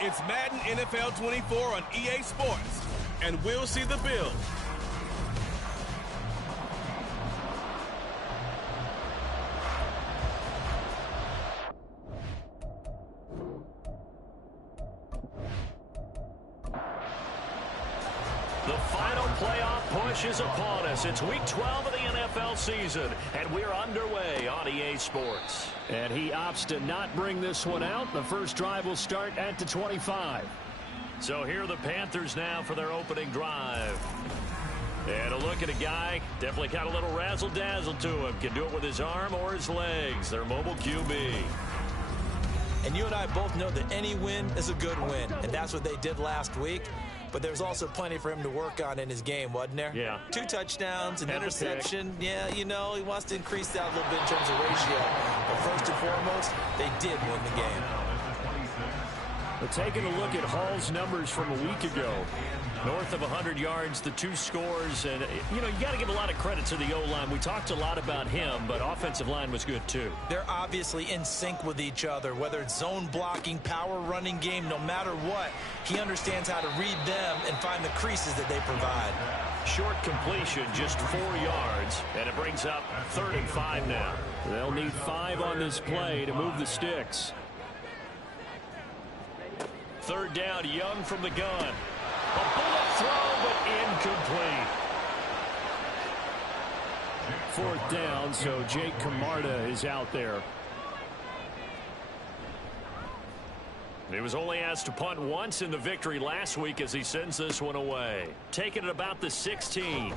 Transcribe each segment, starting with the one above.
It's Madden NFL 24 on EA Sports, and we'll see the Bills. The final playoff push is upon us. It's week 12 of the NFL season, and we're underway on EA Sports. And he opts to not bring this one out. The first drive will start at the 25. So here are the Panthers now for their opening drive. And a look at a guy, definitely got a little razzle-dazzle to him. Can do it with his arm or his legs. Their mobile QB. And you and I both know that any win is a good win, and that's what they did last week. But there's also plenty for him to work on in his game, wasn't there? Yeah. 2 touchdowns, an interception. Yeah, you know, he wants to increase that a little bit in terms of ratio. But first and foremost, they did win the game. But taking a look at Hall's numbers from a week ago, north of 100 yards, the 2 scores, and, you know, you got to give a lot of credit to the O-line. We talked a lot about him, but offensive line was good, too. They're obviously in sync with each other, whether it's zone blocking, power running game, no matter what. He understands how to read them and find the creases that they provide. Short completion, just 4 yards, and it brings up 3rd and 5 now. They'll need 5 on this play to move the sticks. 3rd down, Young from the gun. A bullet throw, but incomplete. 4th down, so Jake Camarda is out there. He was only asked to punt once in the victory last week as he sends this one away. Taking it about the 16.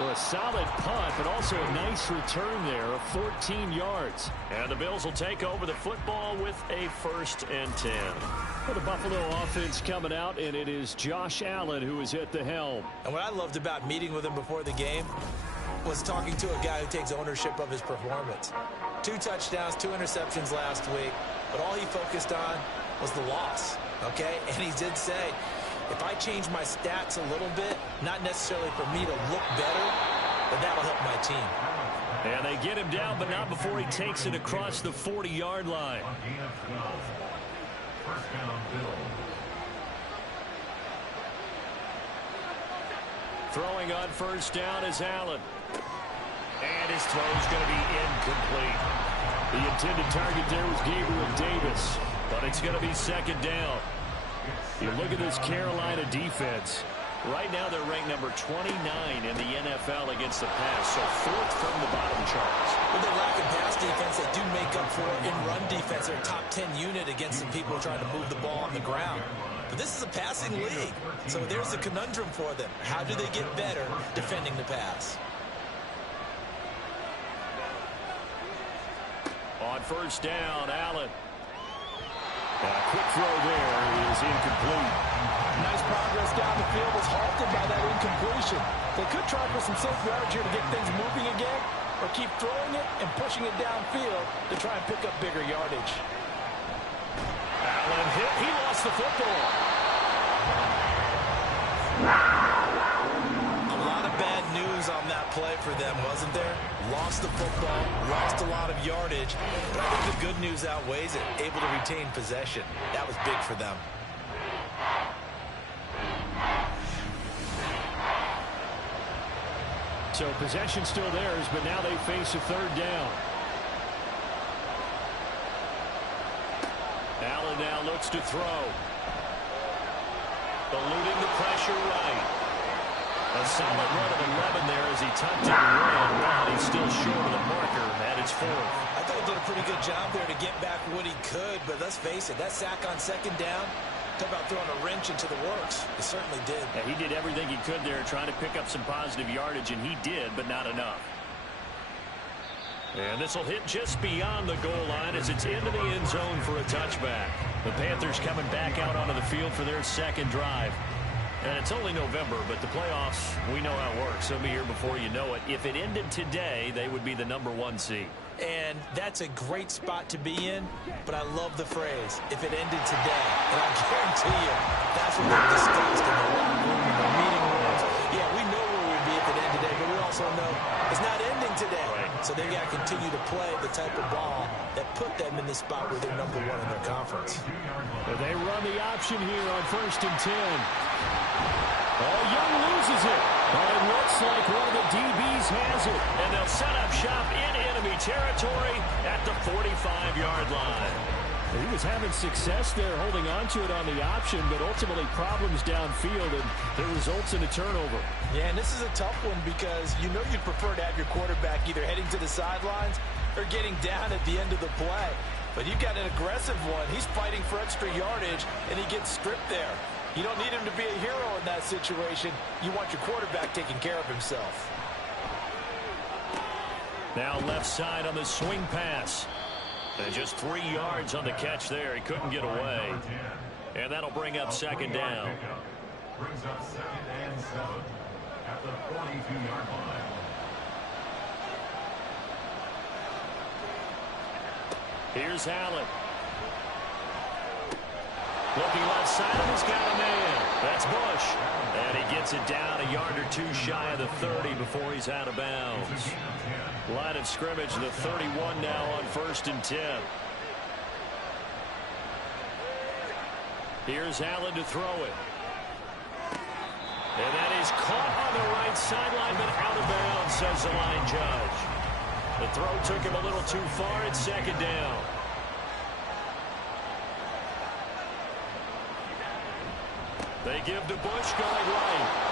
Well, a solid punt, but also a nice return there of 14 yards. And the Bills will take over the football with a 1st and 10. For the Buffalo offense coming out, and it is Josh Allen who is at the helm. And what I loved about meeting with him before the game was talking to a guy who takes ownership of his performance. 2 touchdowns, 2 interceptions last week, but all he focused on was the loss, okay? And he did say, if I change my stats a little bit, not necessarily for me to look better, but that'll help my team. And they get him down, but not before he takes it across the 40-yard line. Throwing on 1st down is Allen. And his throw's going to be incomplete. The intended target there was Gabriel Davis, but it's going to be 2nd down. You look at this Carolina defense. Right now they're ranked number 29 in the NFL against the pass, so 4th from the bottom charts. With their lack of pass defense, they do make up for it in run defense. They're a top 10 unit against some people trying to move the ball on the ground. But this is a passing league, so there's a conundrum for them. How do they get better defending the pass? On 1st down, Allen. A quick throw there is incomplete. Nice progress down the field was halted by that incompletion. They could try for some safe yards here to get things moving again, or keep throwing it and pushing it downfield to try and pick up bigger yardage. Allen hit. He lost the football. A lot of bad news on that play for them, wasn't there? Lost the football, lost a lot of yardage, but I think the good news outweighs it. Able to retain possession. That was big for them. So possession still theirs, but now they face a 3rd down. Allen now looks to throw. Eluding the pressure right. A solid run of 11 there as he tucked it and ran. Well, he's still short of the marker at its 4th. I thought he did a pretty good job there to get back what he could, but let's face it, that sack on 2nd down, talk about throwing a wrench into the works. It certainly did. Yeah, he did everything he could there trying to pick up some positive yardage, and he did, but not enough. And this will hit just beyond the goal line as it's into the end zone for a touchback. The Panthers coming back out onto the field for their 2nd drive. And it's only November, but the playoffs, we know how it works. They'll be here before you know it. If it ended today, they would be the number 1 seed. And that's a great spot to be in, but I love the phrase, if it ended today. And I guarantee you, that's what they've discussed in the locker room, in the meeting rooms. Yeah, we know where we'd be if it ended today, but we also know it's not ending today. Right. So they got to continue to play the type of ball that put them in the the spot where they're number 1 in their conference. But they run the option here on 1st and 10. Oh, Young loses it. But it looks like one of the DBs has it. And they'll set up shop in enemy territory at the 45-yard line. He was having success there holding on to it on the option, but ultimately problems downfield, and it results in a turnover. Yeah, and this is a tough one because you know you'd prefer to have your quarterback either heading to the sidelines or getting down at the end of the play. But you've got an aggressive one. He's fighting for extra yardage, and he gets stripped there. You don't need him to be a hero in that situation. You want your quarterback taking care of himself. Now left side on the swing pass. And just 3 yards on the catch there. He couldn't get away. And that'll bring up 2nd down. Brings up 2nd and 7 at the 42-yard line. Here's Allen. Looking left side, and he's got a man. That's Bush. And he gets it down a yard or 2 shy of the 30 before he's out of bounds. Line of scrimmage, the 31 now on 1st and 10. Here's Allen to throw it. And that is caught on the right sideline, but out of bounds, says the line judge. The throw took him a little too far. It's 2nd down. They give to Bush going right.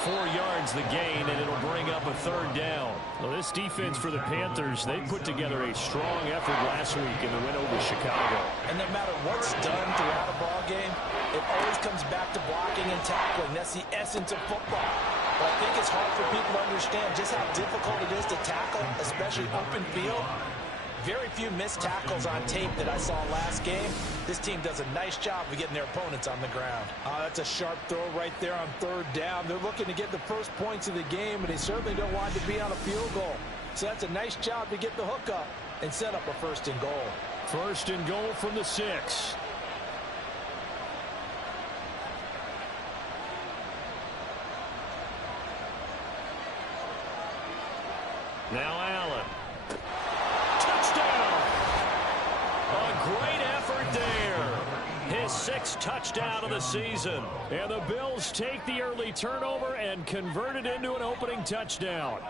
4 yards the gain, and it'll bring up a 3rd down. Well, this defense for the Panthers, they put together a strong effort last week in the win over Chicago. And no matter what's done throughout a ball game, it always comes back to blocking and tackling. That's the essence of football. But I think it's hard for people to understand just how difficult it is to tackle, especially open field. Very few missed tackles on tape that I saw last game. This team does a nice job of getting their opponents on the ground. That's a sharp throw right there on 3rd down. They're looking to get the first points of the game, and they certainly don't want to be on a field goal. So that's a nice job to get the hook up and set up a 1st and goal. 1st and goal from the 6. Now Allen. Touchdown! A great effort there. His 6th touchdown of the season. And the Bills take the early turnover and convert it into an opening touchdown.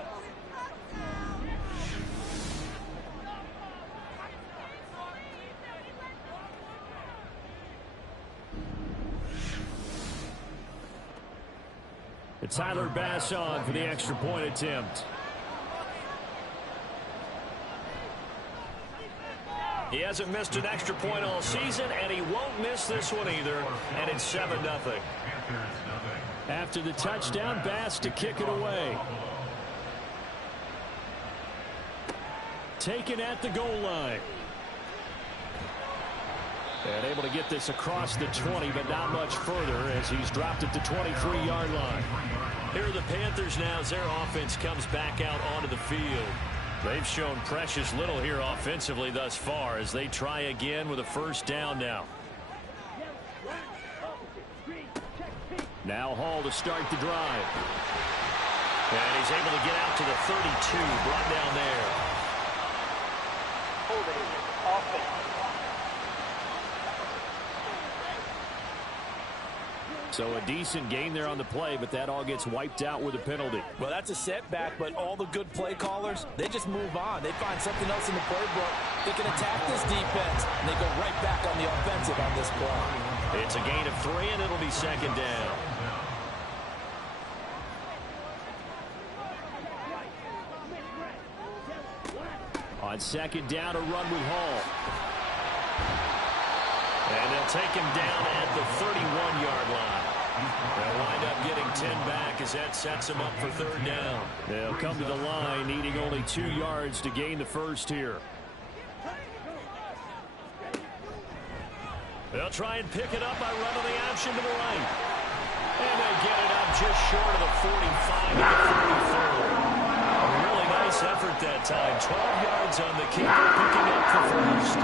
It's Tyler Bass on for the extra point attempt. He hasn't missed an extra point all season, and he won't miss this one either. And it's 7-0. After the touchdown, Bass to kick it away. Taken at the goal line. And able to get this across the 20, but not much further as he's dropped it to 23-yard line. Here are the Panthers now as their offense comes back out onto the field. They've shown precious little here offensively thus far as they try again with a 1st down now. Now Hall to start the drive. And he's able to get out to the 32, brought down there. So a decent gain there on the play, but that all gets wiped out with a penalty. Well, that's a setback, but all the good play callers, they just move on. They find something else in the playbook. They can attack this defense, and they go right back on the offensive on this play. It's a gain of 3, and it'll be 2nd down. On 2nd down, a run with Hall. And they'll take him down at the 31-yard line. They'll wind up getting 10 back as that sets him up for 3rd down. They'll come to the line needing only 2 yards to gain the 1st here. They'll try and pick it up by running the option to the right. And they get it up just short of the 45 to the 44. A really nice effort that time. 12 yards on the keeper, picking up the 1st.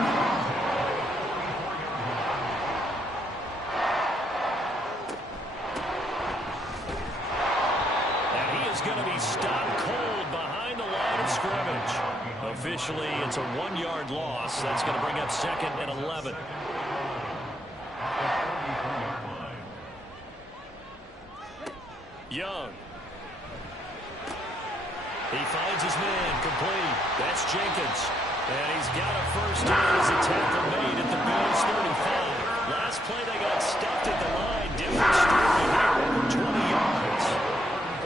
Eventually, it's a 1-yard loss. That's going to bring up 2nd and 11. Young. He finds his man, complete. That's Jenkins. And he's got a first down as a tackle made at the Bills' 35. Last play, they got stuffed at the line. Different story here, over 20 yards.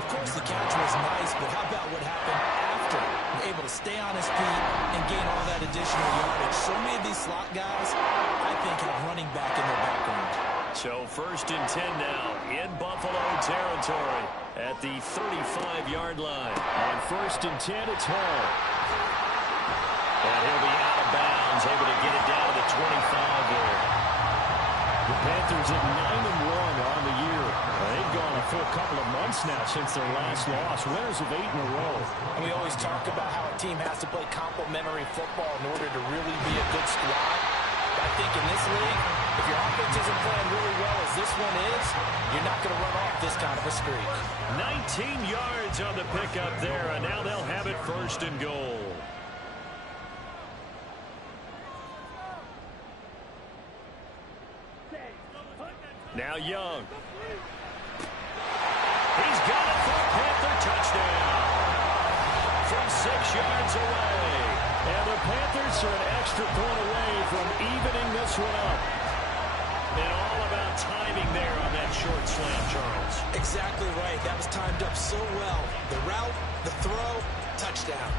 Of course, the catch was nice, but how about what happened after? Able to stay on his feet and gain all that additional yardage. So many of these slot guys, I think, have running back in their background. So 1st and 10 now in Buffalo territory at the 35-yard line. On 1st and 10, it's Hall. And he'll be out of bounds, able to get it down to the 25 there. The Panthers at 9-1 on the year. They've gone a full couple of months now since their last loss. Winners of 8 in a row. And we always talk about how a team has to play complementary football in order to really be a good squad. I think in this league, if your offense isn't playing really well as this one is, you're not going to run off this kind of a streak. 19 yards on the pickup there, and now they'll have it 1st and goal. Now Young. He's got it for a Panther touchdown. From 6 yards away. And the Panthers are an extra point away from evening this one up. And all about timing there on that short slant, Charles. Exactly right. That was timed up so well. The route, the throw, touchdown.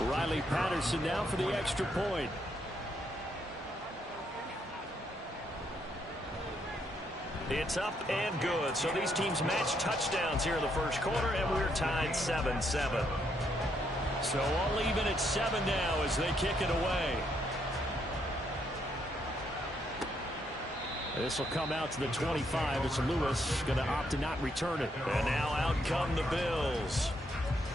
Riley Patterson now for the extra point. It's up and good. So these teams match touchdowns here in the first quarter, and we're tied 7-7. So all even at 7 now as they kick it away. This will come out to the 25 as Lewis going to opt to not return it. And now out come the Bills.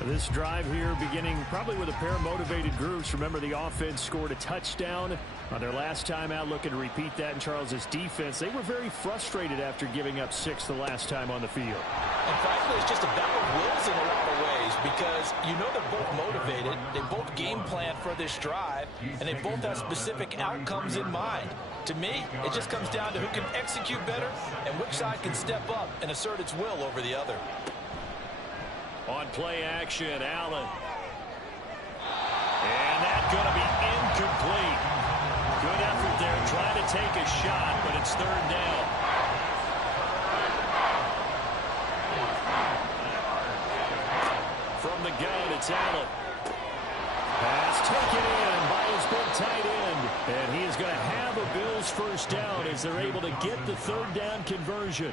This drive here beginning probably with a pair of motivated groups. Remember, the offense scored a touchdown on their last time out. Looking to repeat that in Charles's defense. They were very frustrated after giving up 6 the last time on the field. And frankly, it's just a battle of wills in a lot of ways because you know they're both motivated. They both game plan for this drive, and they both have specific outcomes in mind. To me, it just comes down to who can execute better and which side can step up and assert its will over the other. On play action, Allen. And that's going to be incomplete. Good effort there, trying to take a shot, but it's 3rd down. From the gun, it's Allen. Pass taken in by his big tight end. And he is going to have a Bills first down as they're able to get the 3rd down conversion.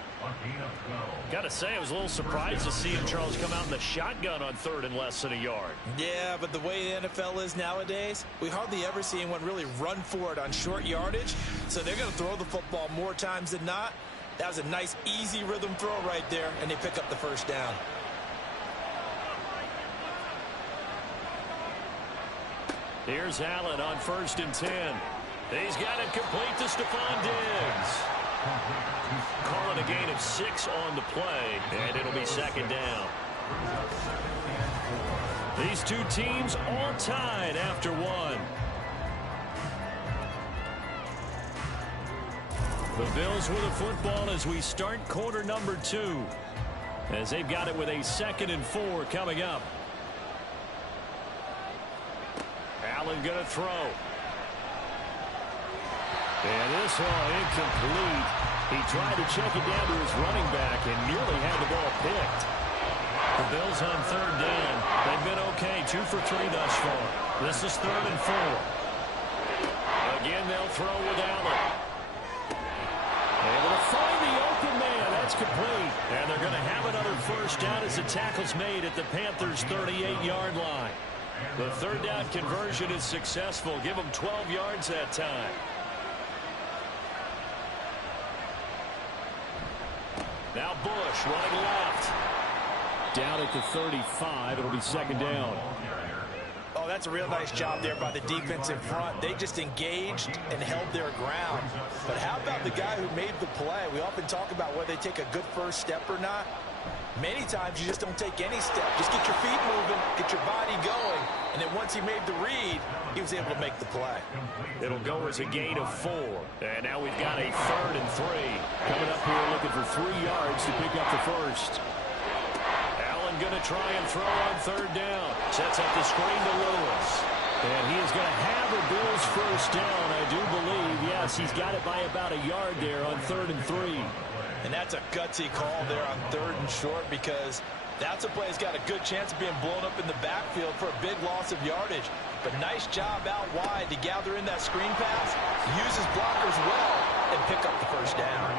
Got to say, I was a little surprised to see Charles come out in the shotgun on 3rd and less than a yard. Yeah, but the way the NFL is nowadays, we hardly ever see anyone really run for it on short yardage. So they're going to throw the football more times than not. That was a nice, easy rhythm throw right there, and they pick up the first down. Here's Allen on 1st and 10. He's got it complete to Stephon Diggs. Calling a gain of 6 on the play, and it'll be 2nd down. These two teams all tied after 1. The Bills with the football as we start quarter number 2. As they've got it with a 2nd and 4 coming up. Allen going to throw. And this one incomplete. He tried to check it down to his running back and nearly had the ball picked. The Bills on 3rd down. They've been okay, 2 for 3 thus far. This is 3rd and 4. Again, they'll throw with Allen. Able to find the open man. That's complete. And they're going to have another first down as the tackle's made at the Panthers' 38-yard line. The 3rd down conversion is successful. Give them 12 yards that time. Now Bush running left. Down at the 35. It'll be 2nd down. Oh, that's a real nice job there by the defense in front. They just engaged and held their ground. But how about the guy who made the play? We often talk about whether they take a good first step or not. Many times you just don't take any step. Just get your feet moving, get your body going, and then once he made the read, he was able to make the play. It'll go as a gain of 4. And now we've got a 3rd and 3. Coming up here looking for 3 yards to pick up the first. Allen going to try and throw on 3rd down. Sets up the screen to Lewis. And he is going to have a Bills first down, I do believe. Yes, he's got it by about a yard there on 3rd and 3. And that's a gutsy call there on 3rd and short, because that's a play that's got a good chance of being blown up in the backfield for a big loss of yardage. But nice job out wide to gather in that screen pass, use his blockers well, and pick up the first down.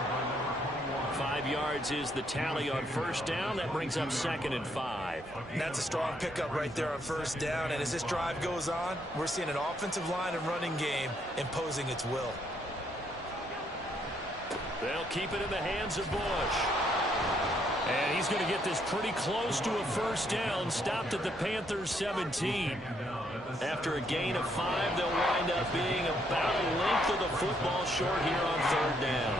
5 yards is the tally on first down. That brings up 2nd and 5. And that's a strong pickup right there on first down. And as this drive goes on, we're seeing an offensive line and running game imposing its will. They'll keep it in the hands of Bush. And he's going to get this pretty close to a first down. Stopped at the Panthers 17. After a gain of 5, they'll wind up being about a length of the football short here on 3rd down.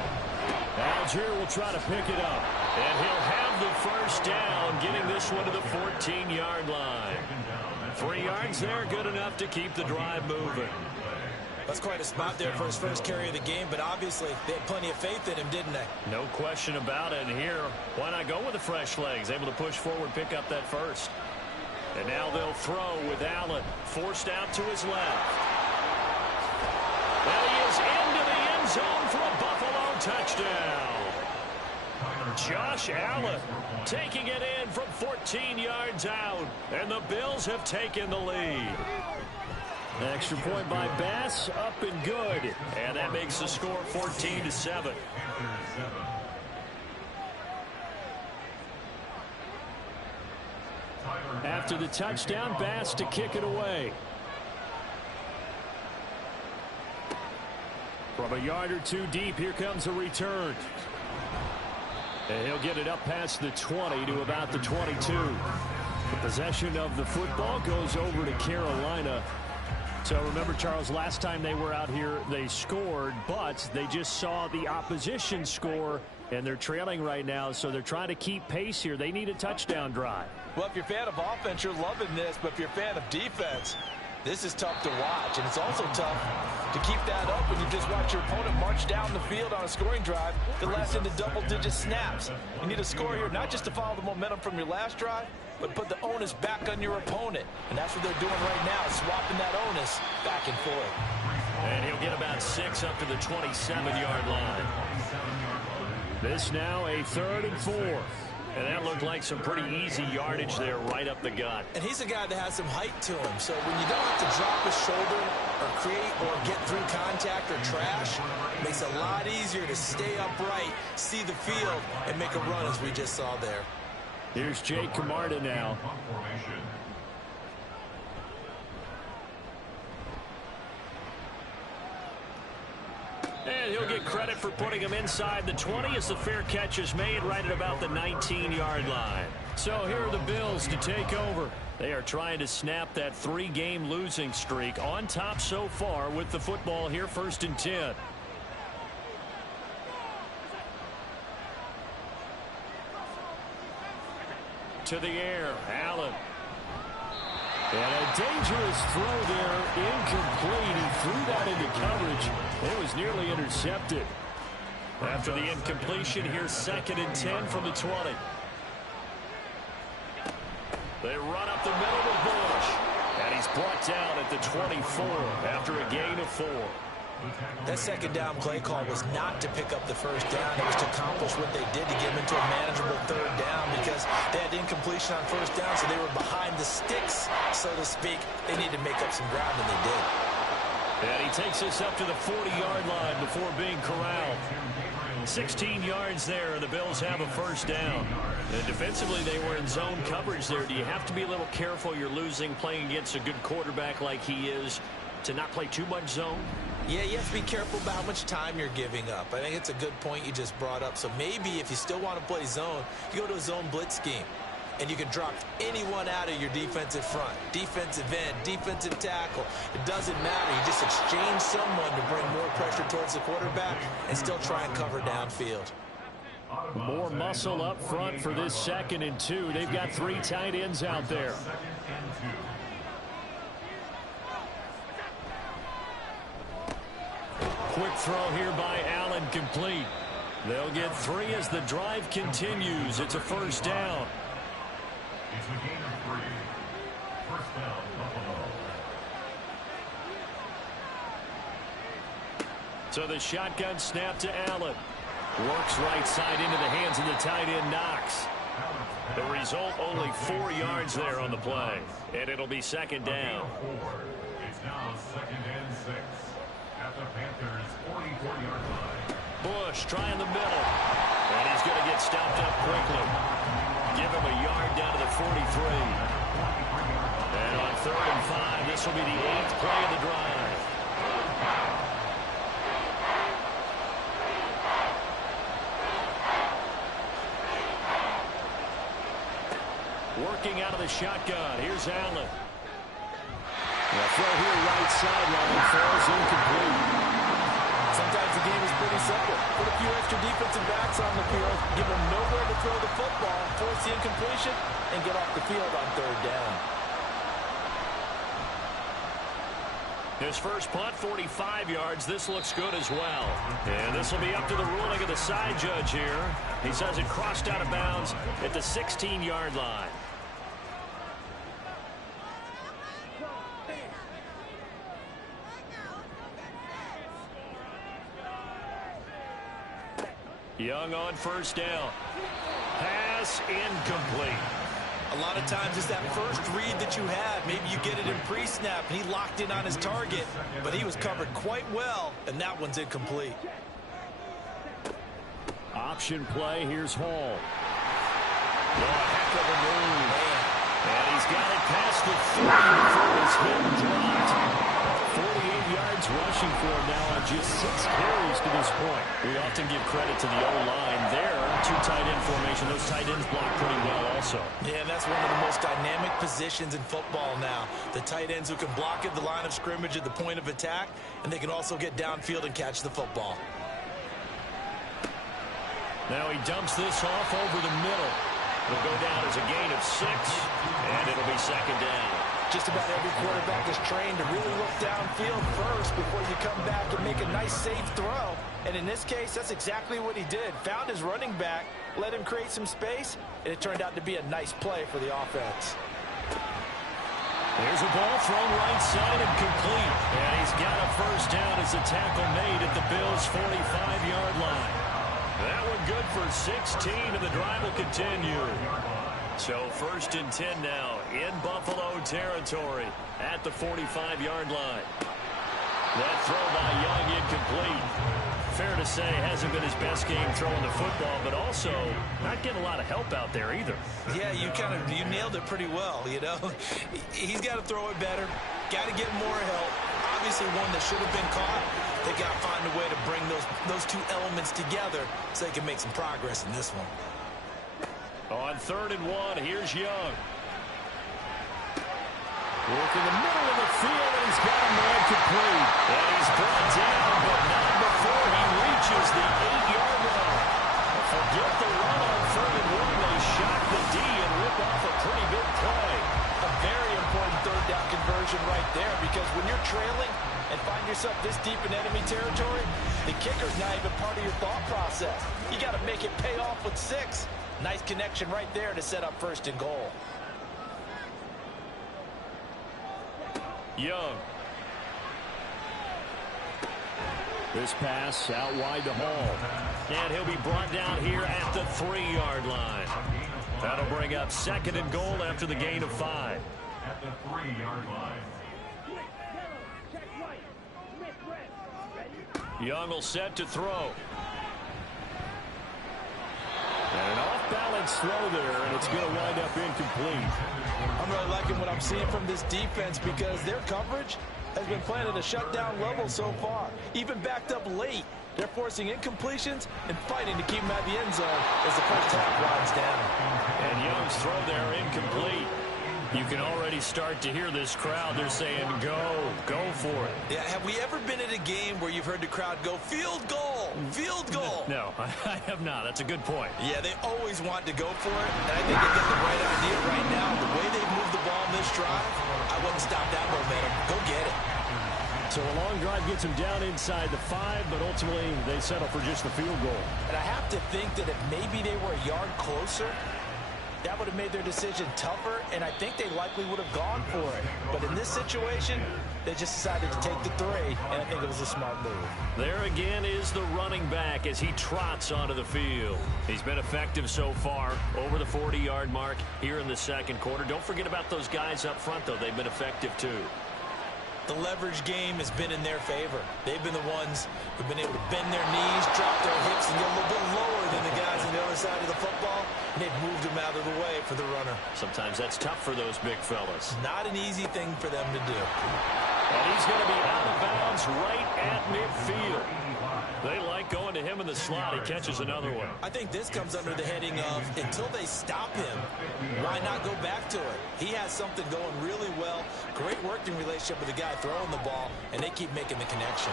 Algier will try to pick it up. And he'll have the first down, getting this one to the 14-yard line. 3 yards there, good enough to keep the drive moving. That's quite a spot there for his first carry of the game, but obviously they had plenty of faith in him, didn't they? No question about it. And here, why not go with the fresh legs? Able to push forward, pick up that first. And now they'll throw with Allen forced out to his left. And he is into the end zone for a Buffalo touchdown. Josh Allen taking it in from 14 yards out. And the Bills have taken the lead. Extra point by Bass, up and good. And that makes the score 14-7. After the touchdown, Bass to kick it away. From a yard or 2 deep, here comes a return. And he'll get it up past the 20 to about the 22. The possession of the football goes over to Carolina. So remember, Charles, last time they were out here, they scored, but they just saw the opposition score, and they're trailing right now, so they're trying to keep pace here. They need a touchdown drive. Well, if you're a fan of offense, you're loving this, but if you're a fan of defense, this is tough to watch, and it's also tough to keep that up when you just watch your opponent march down the field on a scoring drive that lasts into double-digit snaps. You need a score here, not just to follow the momentum from your last drive, but put the onus back on your opponent. And that's what they're doing right now, swapping that onus back and forth. And he'll get about 6 up to the 27-yard line. This now a 3rd and 4. And that looked like some pretty easy yardage there right up the gut. And he's a guy that has some height to him. So when you don't have to drop his shoulder or create or get through contact or trash, it makes it a lot easier to stay upright, see the field, and make a run as we just saw there. Here's Jake Camarda now. And he'll get credit for putting him inside the 20 as the fair catch is made right at about the 19-yard line. So here are the Bills to take over. They are trying to snap that 3-game losing streak on top so far with the football here, 1st and 10. To the air, Allen. And a dangerous throw there, incomplete. He threw that into coverage. It was nearly intercepted. After the incompletion, here's 2nd and 10 from the 20. They run up the middle with Bush. And he's brought down at the 24 after a gain of 4. That 2nd down play call was not to pick up the first down. It was to accomplish what they did to get them into a manageable 3rd down, because they had incompletion on first down, so they were behind the sticks, so to speak. They needed to make up some ground, and they did. And he takes us up to the 40-yard line before being corralled. 16 yards there, and the Bills have a first down. And defensively, they were in zone coverage there. Do you have to be a little careful? You're losing, playing against a good quarterback like he is, to not play too much zone? Yeah, you have to be careful about how much time you're giving up. I think it's a good point you just brought up. So maybe if you still want to play zone, you go to a zone blitz scheme. and you can drop anyone out of your defensive front. Defensive end, defensive tackle. It doesn't matter. You just exchange someone to bring more pressure towards the quarterback and still try and cover downfield. More muscle up front for this 2nd and 2. They've got 3 tight ends out there. Quick throw here by Allen, complete. They'll get 3 as the drive continues. It's a first down. It's a gain of 3. First down, Buffalo. So the shotgun snap to Allen. Works right side into the hands of the tight end, Knox. The result, only 4 yards there on the play. And it'll be 2nd down. It's now 2nd and 6 at the Panthers' 44-yard line. Bush trying the middle. And he's going to get stopped up quickly. Give him a yard down to the 43. And on 3rd and 5, this will be the 8th play of the drive. Working out of the shotgun. Here's Allen. The throw here right sideline falls incomplete. Sometimes the game is pretty simple. Put a few extra defensive backs on the field, give them nowhere to throw the football, force the incompletion, and get off the field on 3rd down. His first punt, 45 yards. This looks good as well. And this will be up to the ruling of the side judge here. He says it crossed out of bounds at the 16-yard line. Young on first down. Pass incomplete. A lot of times it's that first read that you had. Maybe you get it in pre-snap, and he locked in on his target, but he was covered quite well, and that one's incomplete. Option play. Here's Hall. Oh, heck of a move. And he's got it past the 30 before his hit and dropped. 48 yards rushing for him now on just 6 carries to this point. We often give credit to the O-line there. 2 tight end formation. Those tight ends block pretty well also. Yeah, and that's one of the most dynamic positions in football now. The tight ends who can block at the line of scrimmage at the point of attack, and they can also get downfield and catch the football. Now he dumps this off over the middle. It'll go down as a gain of 6, and it'll be 2nd down. Just about every quarterback is trained to really look downfield first before you come back and make a nice, safe throw. And in this case, that's exactly what he did. Found his running back, let him create some space, and it turned out to be a nice play for the offense. There's a ball thrown right side and complete. And he's got a first down as the tackle made at the Bills' 45-yard line. That one good for 16, and the drive will continue. So 1st and 10 now in Buffalo territory at the 45-yard line. That throw by Young incomplete. Fair to say hasn't been his best game throwing the football, but also not getting a lot of help out there either. Yeah, you nailed it pretty well, you know. He's got to throw it better. Got to get more help. Obviously one that should have been caught. They got to find a way to bring those 2 elements together so they can make some progress in this one. On 3rd and 1, here's Young. Work in the middle of the field, and he's got a man complete. And he's brought down, but not before he reaches the 8-yard line. Forget the run on 3rd and 1. They shock the D and rip off a pretty big play. A very important 3rd down conversion right there, because when you're trailing and find yourself this deep in enemy territory, the kicker's not even part of your thought process. You got to make it pay off with 6. Nice connection right there to set up 1st and goal. Young. This pass out wide to Hall. And he'll be brought down here at the 3-yard line. That'll bring up 2nd and goal after the gain of 5. At the 3-yard line. Young will set to throw. And an off-balance throw there, and it's going to wind up incomplete. I'm really liking what I'm seeing from this defense because their coverage has been playing at a shutdown level so far. Even backed up late, they're forcing incompletions and fighting to keep them at the end zone as the first half winds down. And Young's throw there incomplete. You can already start to hear this crowd. They're saying, go for it. Yeah, have we ever been at a game where you've heard the crowd go, field goal, field goal? No, I have not. That's a good point. Yeah, they always want to go for it, and I think they've got the right idea right now. The way they've moved the ball in this drive, I wouldn't stop that momentum. Go get it. So a long drive gets them down inside the 5, but ultimately they settle for just the field goal. And I have to think that if maybe they were a yard closer, that would have made their decision tougher, and I think they likely would have gone for it. But in this situation, they just decided to take the 3, and I think it was a smart move. There again is the running back as he trots onto the field. He's been effective so far, over the 40-yard mark here in the second quarter. Don't forget about those guys up front, though. They've been effective, too. The leverage game has been in their favor. They've been the ones who've been able to bend their knees, drop their hips, and get a little bit lower than the guys on the other side of the football, and they've moved them out of the way for the runner. Sometimes that's tough for those big fellas. Not an easy thing for them to do. And he's going to be out of bounds right at midfield. They like going to him in the slot. He catches another one. I think this comes under the heading of, until they stop him, why not go back to it? He has something going really well. Great working relationship with the guy throwing the ball, and they keep making the connection.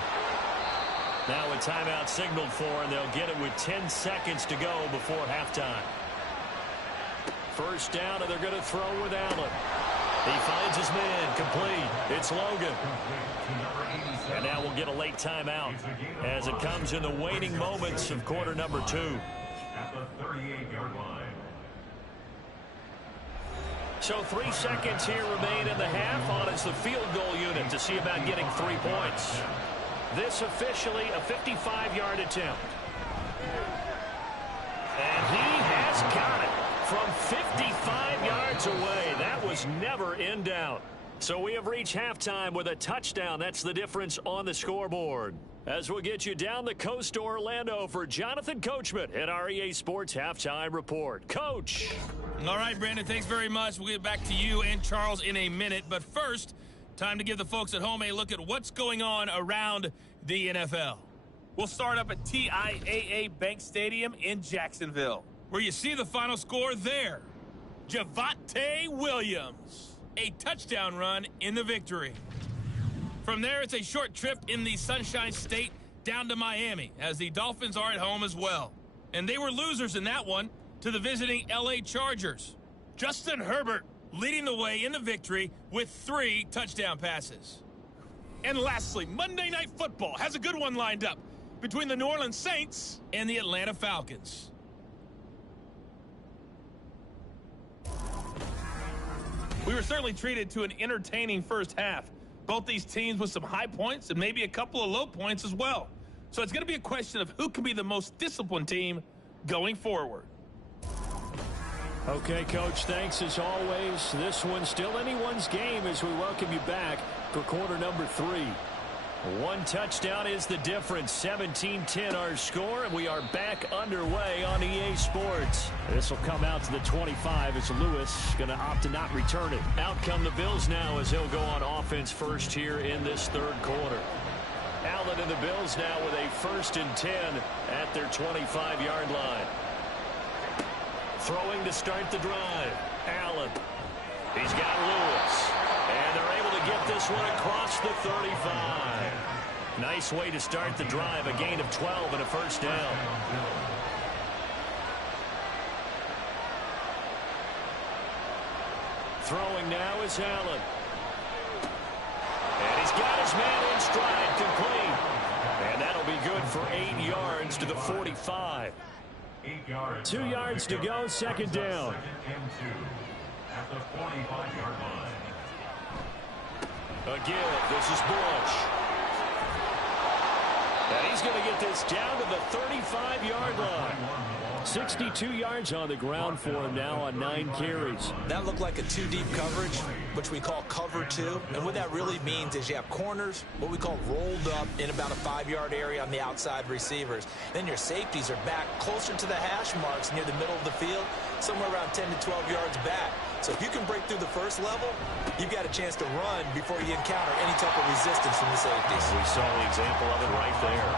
Now a timeout signaled for, and they'll get it with 10 seconds to go before halftime. First down, and they're going to throw with Allen. He finds his man, complete. It's Logan. And now we'll get a late timeout as it comes in the waning moments of quarter number 2. At the 38-yard line. So 3 seconds here remain in the half on as the field goal unit to see about getting 3 points. This officially a 55-yard attempt. And he has got it from 55 yards away. That was never in doubt. So we have reached halftime with a touchdown. That's the difference on the scoreboard. As we'll get you down the coast to Orlando for Jonathan Coachman at our EA Sports Halftime Report. Coach. All right, Brandon, thanks very much. We'll get back to you and Charles in a minute. But first, time to give the folks at home a look at what's going on around the NFL. We'll start up at TIAA Bank Stadium in Jacksonville, where you see the final score there. Javonte Williams, a touchdown run in the victory. From there, it's a short trip in the Sunshine State down to Miami, as the Dolphins are at home as well. And they were losers in that one to the visiting LA Chargers. Justin Herbert leading the way in the victory with 3 touchdown passes. And lastly, Monday Night Football has a good one lined up between the New Orleans Saints and the Atlanta Falcons. We were certainly treated to an entertaining first half. Both these teams with some high points and maybe a couple of low points as well. So it's going to be a question of who can be the most disciplined team going forward. Okay, Coach, thanks as always. This one's still anyone's game as we welcome you back for quarter number 3. 1 touchdown is the difference. 17-10 our score, and we are back underway on EA Sports. This will come out to the 25 as Lewis going to opt to not return it. Out come the Bills now as they'll go on offense first here in this third quarter. Allen and the Bills now with a 1st and 10 at their 25-yard line. Throwing to start the drive. Allen. He's got Lewis. And they're able to get this one across the 35. Nice way to start the drive. A gain of 12 and a first down. Throwing now is Allen. And he's got his man in stride, complete. And that'll be good for 8 yards to the 45. 8 yards. 2 yards to go, second down. 2nd and 2 at the 45-yard line. Again, this is Bush. And he's going to get this down to the 35-yard line. 62 yards on the ground for him now on 9 carries. That looked like a 2-deep coverage, which we call cover 2. And what that really means is you have corners, what we call rolled up in about a 5-yard area on the outside receivers. Then your safeties are back closer to the hash marks near the middle of the field, somewhere around 10 to 12 yards back. So if you can break through the first level, you've got a chance to run before you encounter any type of resistance from the safeties. We saw the example of it right there.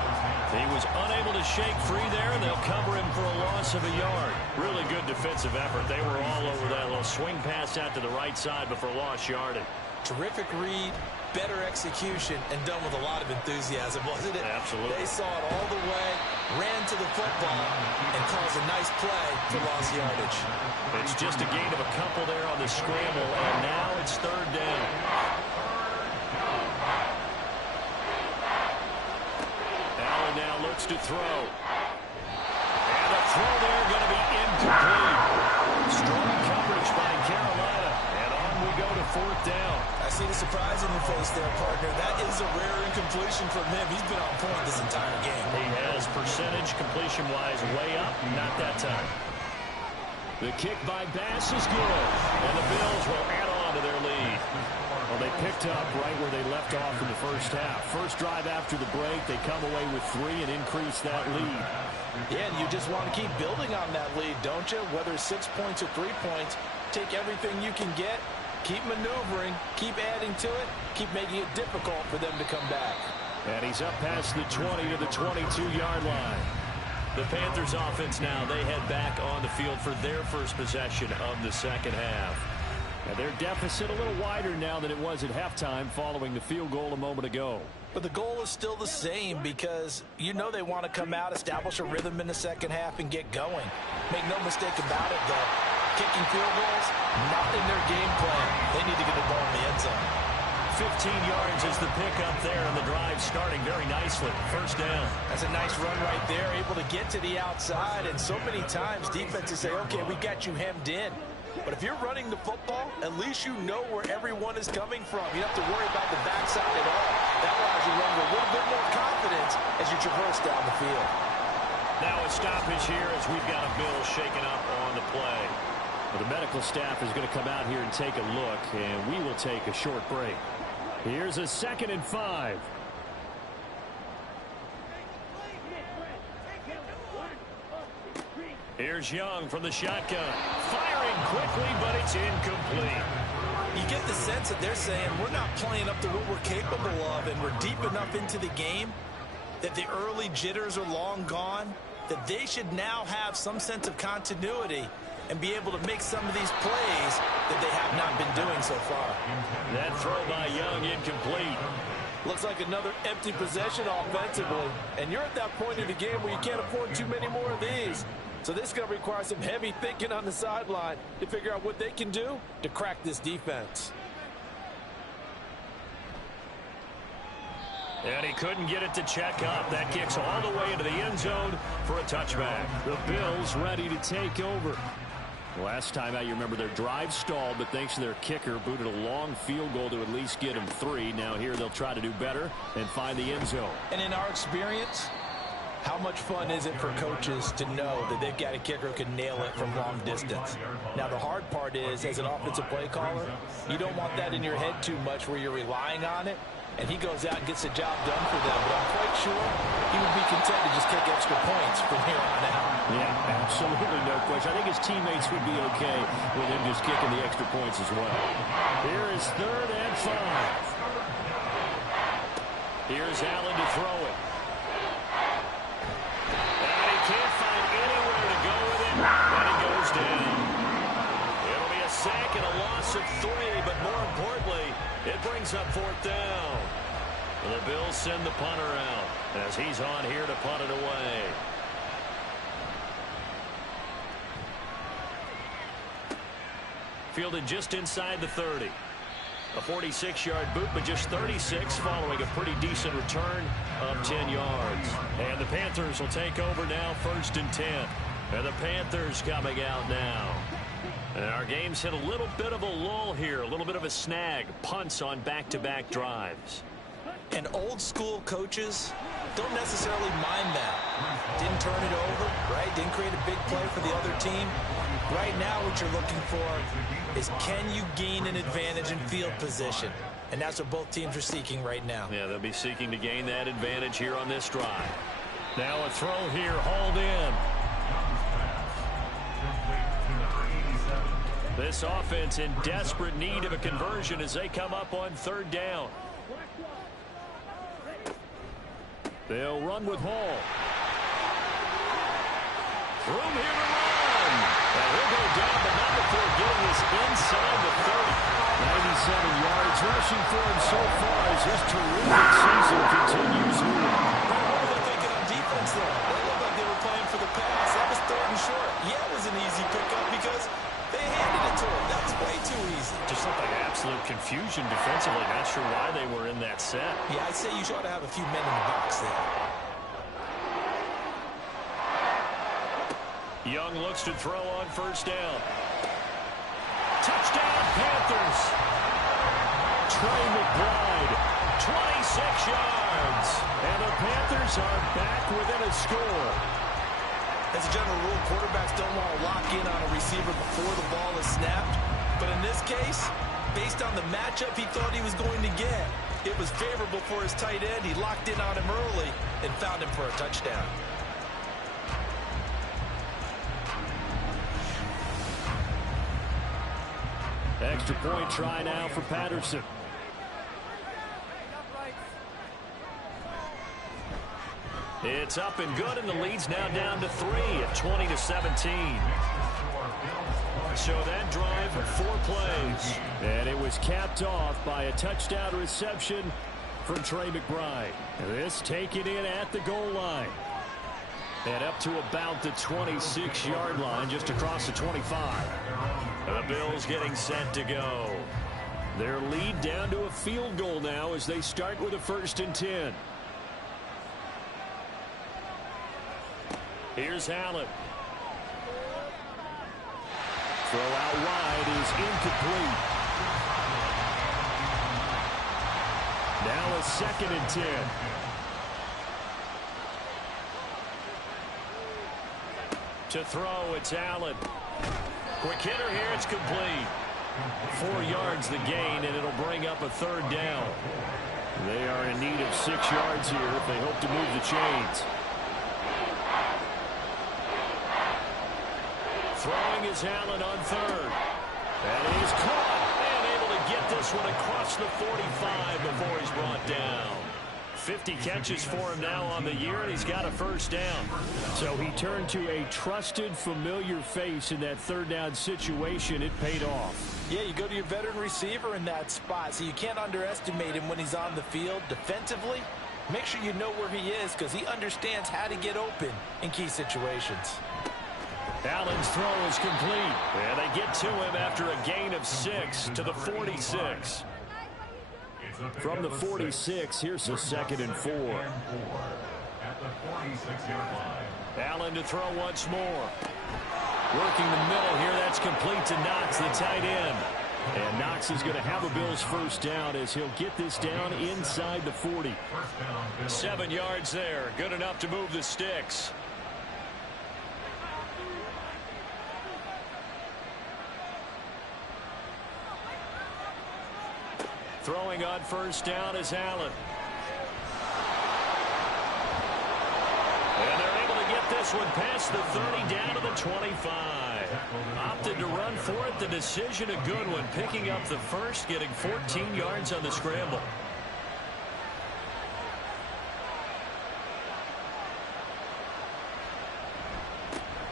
He was unable to shake free there, and they'll cover him for a loss of a yard. Really good defensive effort. They were all over that little swing pass out to the right side, but for lost yardage. Terrific read, better execution, and done with a lot of enthusiasm, wasn't it? Absolutely. They saw it all the way, ran to the football, and caused a nice play for lost yardage. It's just a gain of a couple there on the scramble, and now it's third down. Allen now looks to throw. And the throw there going to be incomplete. Strong coverage by Carolina. And on we go to fourth down. I see the surprise in your face there, partner. That is a rare incompletion from him. He's been on point this entire game. He has percentage completion-wise way up. Not that time. The kick by Bass is good. And the Bills will add on to their lead. Well, they picked up right where they left off in the first half. First drive after the break, they come away with 3 and increase that lead. Yeah, and you just want to keep building on that lead, don't you? Whether it's 6 points or 3 points, take everything you can get, keep maneuvering, keep adding to it, keep making it difficult for them to come back. And he's up past the 20 to the 22-yard line. The Panthers offense now, they head back on the field for their first possession of the second half. And their deficit a little wider now than it was at halftime following the field goal a moment ago. But the goal is still the same because you know they want to come out, establish a rhythm in the second half, and get going. Make no mistake about it, though. Kicking field goals, not in their game plan. They need to get the ball in the end zone. 15 yards is the pickup there, and the drive starting very nicely. First down. That's a nice run right there, able to get to the outside. And so many times defenses say, okay, we got you hemmed in. But if you're running the football, at least you know where everyone is coming from. You don't have to worry about the backside at all. That allows you to run with a little bit more confidence as you traverse down the field. Now a stoppage here as we've got a Bill shaken up on the play. Well, the medical staff is going to come out here and take a look, and we will take a short break. Here's a 2nd and 5. Here's Young from the shotgun. Firing quickly, but it's incomplete. You get the sense that they're saying we're not playing up to what we're capable of, and we're deep enough into the game that the early jitters are long gone, that they should now have some sense of continuity and be able to make some of these plays that they have not been doing so far. That throw by Young incomplete. Looks like another empty possession offensively. And you're at that point in the game where you can't afford too many more of these. So this is going to require some heavy thinking on the sideline to figure out what they can do to crack this defense. And he couldn't get it to check up. That kicks all the way into the end zone for a touchback. The Bills ready to take over. Last time out, you remember their drive stalled, but thanks to their kicker, booted a long field goal to at least get them 3. Now here they'll try to do better and find the end zone. And in our experience, how much fun is it for coaches to know that they've got a kicker who can nail it from long distance? Now, the hard part is, as an offensive play caller, you don't want that in your head too much where you're relying on it, and he goes out and gets the job done for them. But I'm quite sure he would be content to just kick extra points from here on out. Yeah, absolutely no question. I think his teammates would be okay with him just kicking the extra points as well. Here is 3rd and 5. Here's Allen to throw it. Can't find anywhere to go with it, and he goes down. It'll be a sack and a loss of 3, but more importantly, it brings up 4th down. And the Bills send the punter out as he's on here to punt it away. Fielded just inside the 30. A 46-yard boot, but just 36 following a pretty decent return of 10 yards. And the Panthers will take over now, 1st and 10. And the Panthers coming out now. And our game's hit a little bit of a lull here, a little bit of a snag. Punts on back-to-back drives. And old-school coaches don't necessarily mind that. Didn't turn it over, right? Didn't create a big play for the other team. Right now, what you're looking for is, can you gain an advantage in field position? And that's what both teams are seeking right now. Yeah, they'll be seeking to gain that advantage here on this drive. Now a throw here, hauled in. This offense in desperate need of a conversion as they come up on third down. They'll run with Hall. Room here to run. And he'll go down, but not before getting us inside the 30. 97 yards rushing for him so far as his terrific season continues here. What were they thinking on defense there? They looked like they were playing for the pass. That was third and short. Yeah, it was an easy pickup because they handed it to him. That was way too easy. Just looked like absolute confusion defensively. Not sure why they were in that set. Yeah, I'd say you ought to have a few men in the box there. Young looks to throw on first down. Touchdown, Panthers. Trey McBride, 26 yards. And the Panthers are back within a score. As a general rule, quarterbacks don't want to lock in on a receiver before the ball is snapped. But in this case, based on the matchup he thought he was going to get, it was favorable for his tight end. He locked in on him early and found him for a touchdown. Extra point try now for Patterson. It's up and good, and the lead's now down to 3 at 20-17. So that drive, 4 plays. And it was capped off by a touchdown reception from Trey McBride. This taken in at the goal line. And up to about the 26-yard line, just across the 25. The Bills getting set to go. Their lead down to a field goal now as they start with a 1st and 10. Here's Allen. Throw out wide is incomplete. Now a 2nd and 10. To throw, it's Allen. Quick hitter here, it's complete. 4 yards the gain, and it'll bring up a 3rd down. They are in need of 6 yards here if they hope to move the chains. Throwing is Allen on 3rd. That is caught, and able to get this one across the 45 before he's brought down. 50 catches for him now on the year, and he's got a 1st down. So he turned to a trusted, familiar face in that 3rd down situation. It paid off. Yeah, you go to your veteran receiver in that spot, so you can't underestimate him when he's on the field defensively. Make sure you know where he is because he understands how to get open in key situations. Allen's throw is complete. And they get to him after a gain of 6 to the 46. From the 46, here's a 2nd and 4. At the 46-yard line. Allen to throw once more. Working the middle here, that's complete to Knox, the tight end. And Knox is going to have a Bills 1st down as he'll get this down inside the 40. 7 yards there, good enough to move the sticks. Throwing on 1st down is Allen. And they're able to get this one past the 30 down to the 25. Opted to run for it. The decision a good one. Picking up the 1st, getting 14 yards on the scramble.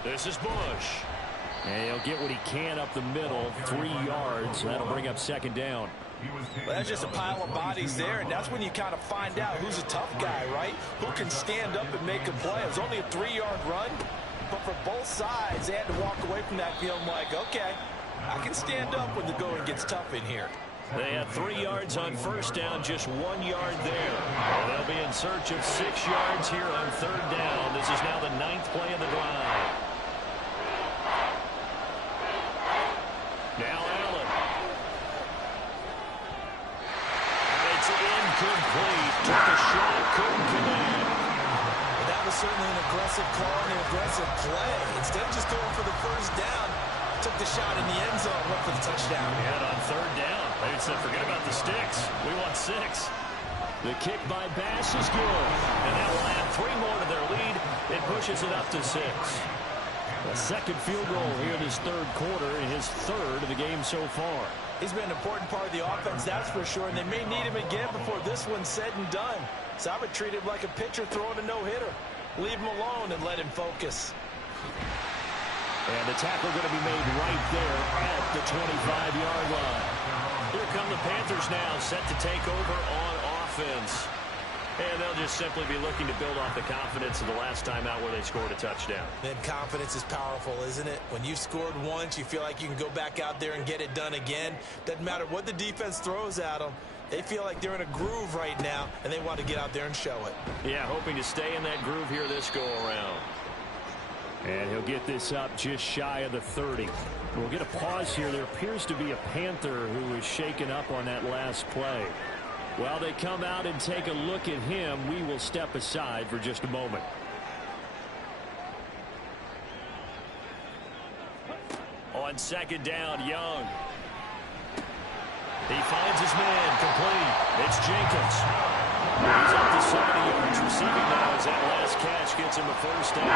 This is Bush. And he'll get what he can up the middle. 3 yards. That'll bring up 2nd down. Well, that's just a pile of bodies there, and that's when you kind of find out who's a tough guy, right? Who can stand up and make a play. It was only a 3-yard run, but for both sides, they had to walk away from that feeling like, okay, I can stand up when the going gets tough in here. They had 3 yards on 1st down, just 1 yard there. And they'll be in search of 6 yards here on 3rd down. This is now the 9th play of the drive. Now Allen. And it's incomplete. Took a shot, couldn't connect. That was certainly an aggressive call and an aggressive play. Instead of just going for the 1st down, took the shot in the end zone, went for the touchdown. And on 3rd down, they said forget about the sticks. We want 6. The kick by Bass is good. And that will add 3 more to their lead. It pushes it up to 6. A second field goal here this third quarter, and his third of the game so far. He's been an important part of the offense, that's for sure, and they may need him again before this one's said and done. So I would treat him like a pitcher throwing a no-hitter. Leave him alone and let him focus. And the tackle going to be made right there at the 25-yard line. Here come the Panthers now, set to take over on offense. And they'll just simply be looking to build off the confidence of the last time out where they scored a touchdown. Then confidence is powerful, isn't it? When you've scored once, you feel like you can go back out there and get it done again. Doesn't matter what the defense throws at them. They feel like they're in a groove right now, and they want to get out there and show it. Yeah, hoping to stay in that groove here this go-around. And he'll get this up just shy of the 30. We'll get a pause here. There appears to be a Panther who was shaken up on that last play. While they come out and take a look at him, we will step aside for just a moment. On second down, Young. He finds his man, complete. It's Jenkins. He's up to 70 yards receiving now as that last catch gets him a first down.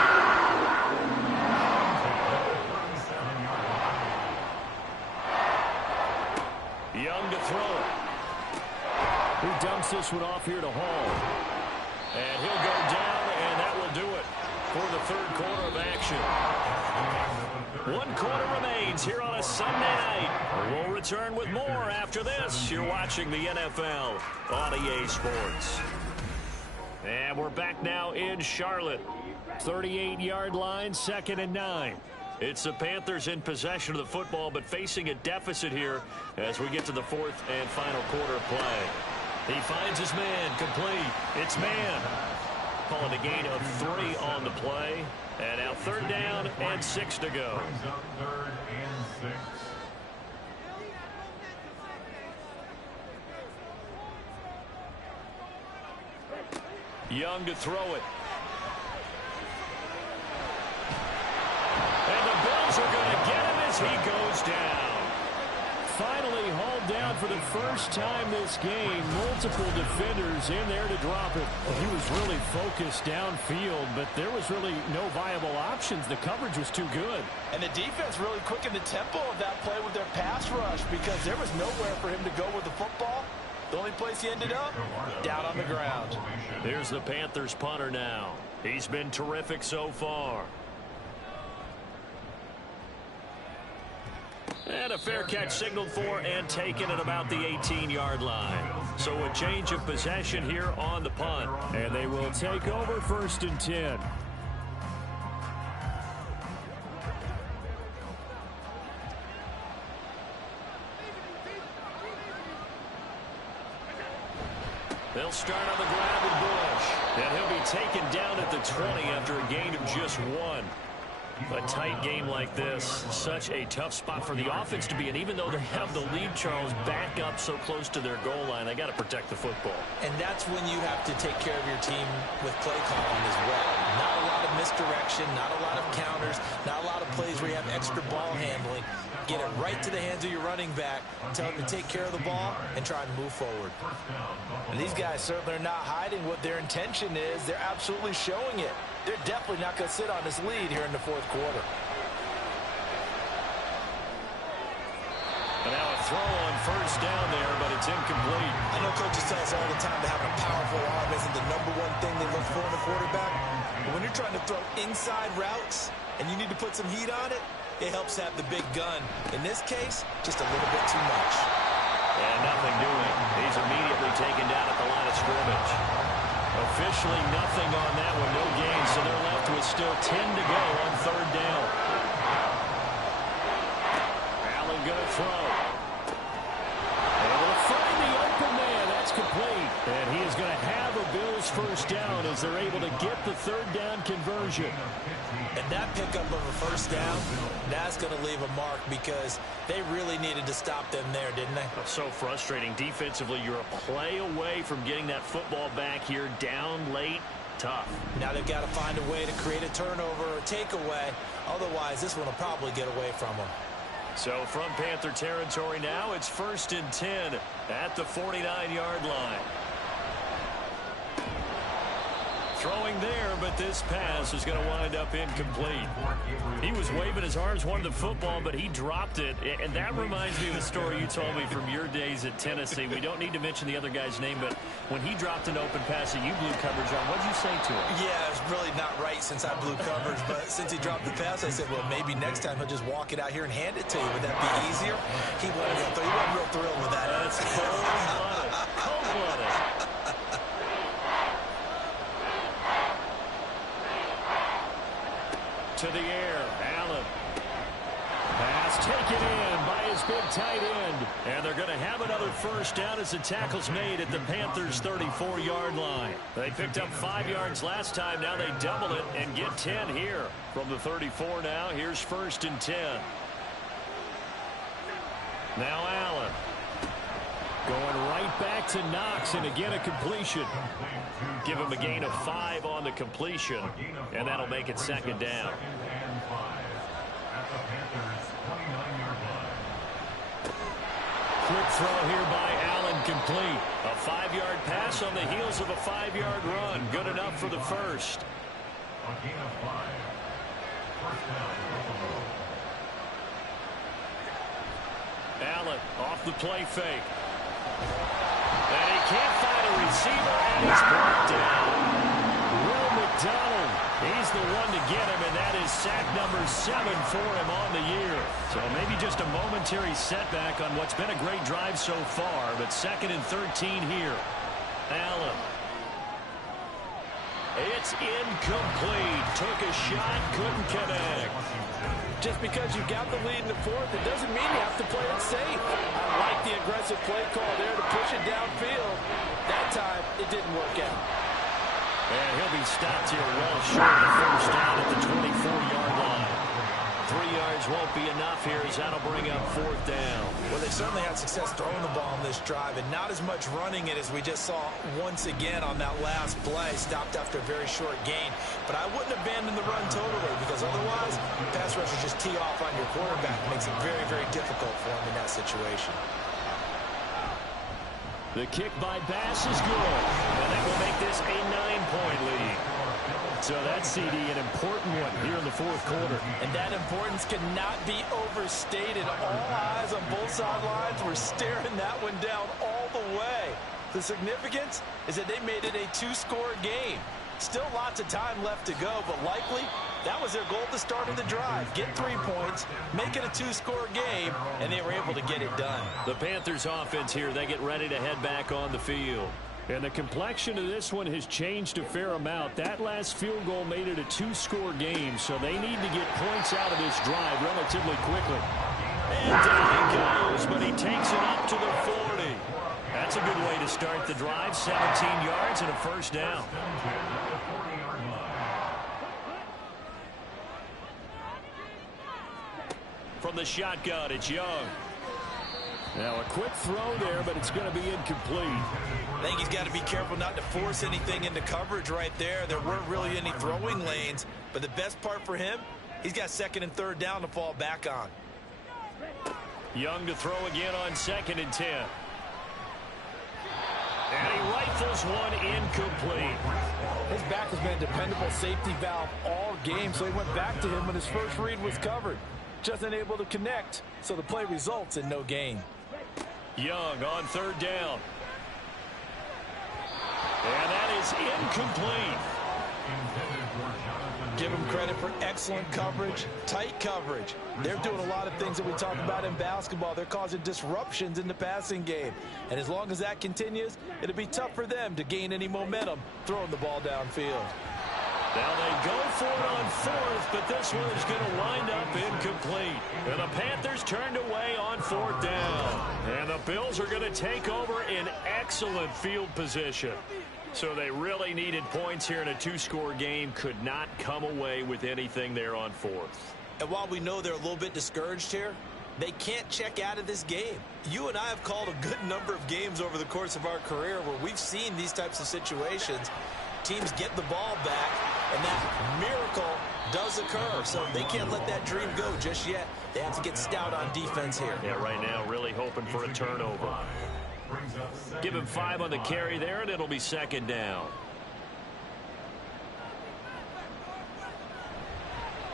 Young to throw it. He dumps this one off here to Hall. And he'll go down, and that will do it for the third quarter of action. 1 quarter remains here on a Sunday night. We'll return with more after this. You're watching the NFL on EA Sports. And we're back now in Charlotte. 38-yard line, 2nd and 9. It's the Panthers in possession of the football, but facing a deficit here as we get to the fourth and final quarter of play. He finds his man, complete. It's man. Calling a gain of 3 on the play. And now 3rd down and 6 to go. Young to throw it. And the Bills are going to get him as he goes down. Finally hauled down for the first time this game. Multiple defenders in there to drop it. He was really focused downfield, but there was really no viable options. The coverage was too good. And the defense really quickened the tempo of that play with their pass rush because there was nowhere for him to go with the football. The only place he ended up, down on the ground. Here's the Panthers punter now. He's been terrific so far. And a fair catch signaled for and taken at about the 18-yard line. So a change of possession here on the punt. And they will take over 1st and 10. They'll start on the ground with Bush. And he'll be taken down at the 20 after a gain of just 1. A tight game like this, such a tough spot for the offense to be in. Even though they have the lead, Charles, back up so close to their goal line, they got to protect the football. And that's when you have to take care of your team with play calling as well. Not a lot of misdirection, not a lot of counters, not a lot of plays where you have extra ball handling. Get it right to the hands of your running back, tell them to take care of the ball, and try and move forward. And these guys certainly are not hiding what their intention is. They're absolutely showing it. They're definitely not going to sit on this lead here in the 4th quarter. And now a throw on 1st down there, but it's incomplete. I know coaches tell us all the time to have a powerful arm isn't the #1 thing they look for in a quarterback. But when you're trying to throw inside routes and you need to put some heat on it, it helps have the big gun. In this case, just a little bit too much. And nothing doing. He's immediately taken down at the line of scrimmage. Officially nothing on that one, no gain, so they're left with still 10 to go on 3rd down. Allen going to throw. Able to find the open man, that's complete. And he is going to have a Bills 1st down as they're able to get the 3rd down conversion. And that pickup of a 1st down, that's going to leave a mark because they really needed to stop them there, didn't they? So frustrating. Defensively, you're a play away from getting that football back here down late. Tough. Now they've got to find a way to create a turnover or takeaway. Otherwise, this one will probably get away from them. So from Panther territory now, it's 1st and 10 at the 49-yard line. Throwing there, but this pass is going to wind up incomplete. He was waving his arms, wanted the football, but he dropped it. And that reminds me of a story you told me from your days at Tennessee. We don't need to mention the other guy's name, but when he dropped an open pass that you blew coverage on, what did you say to him? Yeah, it's really not right since I blew coverage, but since he dropped the pass, I said, well, maybe next time he'll just walk it out here and hand it to you. Would that be easier? He wasn't real thrilled with that. That's cold-blooded. Cold-blooded. To the air, Allen. Pass taken in by his big tight end. And they're going to have another first down as the tackle's made at the Panthers' 34-yard line. They picked up 5 yards last time. Now they double it and get 10 here. From the 34 now, here's 1st and 10. Now Allen. Going right back to Knox, and again a completion. Give him a gain of 5 on the completion, and that'll make it 2nd down. Quick throw here by Allen, complete. A 5-yard pass on the heels of a 5-yard run. Good enough for the first. Allen off the play fake. And he can't find a receiver, and he's brought down. Will McDonald, he's the one to get him, and that is sack number 7 for him on the year. So maybe just a momentary setback on what's been a great drive so far, but 2nd and 13 here. Allen. It's incomplete. Took a shot, couldn't connect. Just because you got the lead in the 4th, it doesn't mean you have to play it safe. I like the aggressive play call there to push it downfield. That time, it didn't work out. And he'll be stopped here well short of the first down at the 24-yard line. 3 yards won't be enough here as that'll bring up 4th down. Well, they certainly had success throwing the ball on this drive, and not as much running it as we just saw once again on that last play. Stopped after a very short gain. But I wouldn't abandon the run totally, because otherwise, pass rushers just tee off on your quarterback. It makes it very, very difficult for him in that situation. The kick by Bass is good, and that will make this a 9-point lead. So that's, CD, an important one here in the 4th quarter. And that importance cannot be overstated. All eyes on both sidelines were staring that one down all the way. The significance is that they made it a 2-score game. Still lots of time left to go, but likely that was their goal at the start of the drive. Get 3 points, make it a 2-score game, and they were able to get it done. The Panthers offense here, they get ready to head back on the field. And the complexion of this one has changed a fair amount. That last field goal made it a 2-score game, so they need to get points out of this drive relatively quickly. And down he goes, but he takes it up to the 40. That's a good way to start the drive. 17 yards and a first down. From the shotgun, it's Young. Now a quick throw there, but it's going to be incomplete. I think he's got to be careful not to force anything into coverage right there. There weren't really any throwing lanes, but the best part for him, he's got 2nd and 3rd down to fall back on. Young to throw again on 2nd and 10. And he rifles one incomplete. His back has been a dependable safety valve all game, so he went back to him when his first read was covered. Just unable to connect, so the play results in no gain. Young on 3rd down. And that is incomplete. Give them credit for excellent coverage, tight coverage. They're doing a lot of things that we talk about in basketball. They're causing disruptions in the passing game. And as long as that continues, it'll be tough for them to gain any momentum throwing the ball downfield. Now they go for it on 4th, but this one is going to wind up incomplete. And the Panthers turned away on 4th down. And the Bills are going to take over in excellent field position. So they really needed points here in a 2-score game. Could not come away with anything there on 4th. And while we know they're a little bit discouraged here, they can't check out of this game. You and I have called a good number of games over the course of our career where we've seen these types of situations. Teams get the ball back, and that miracle does occur. So they can't let that dream go just yet. They have to get stout on defense here. Yeah, right now really hoping for a turnover. Give him 5 on the carry there, and it'll be 2nd down.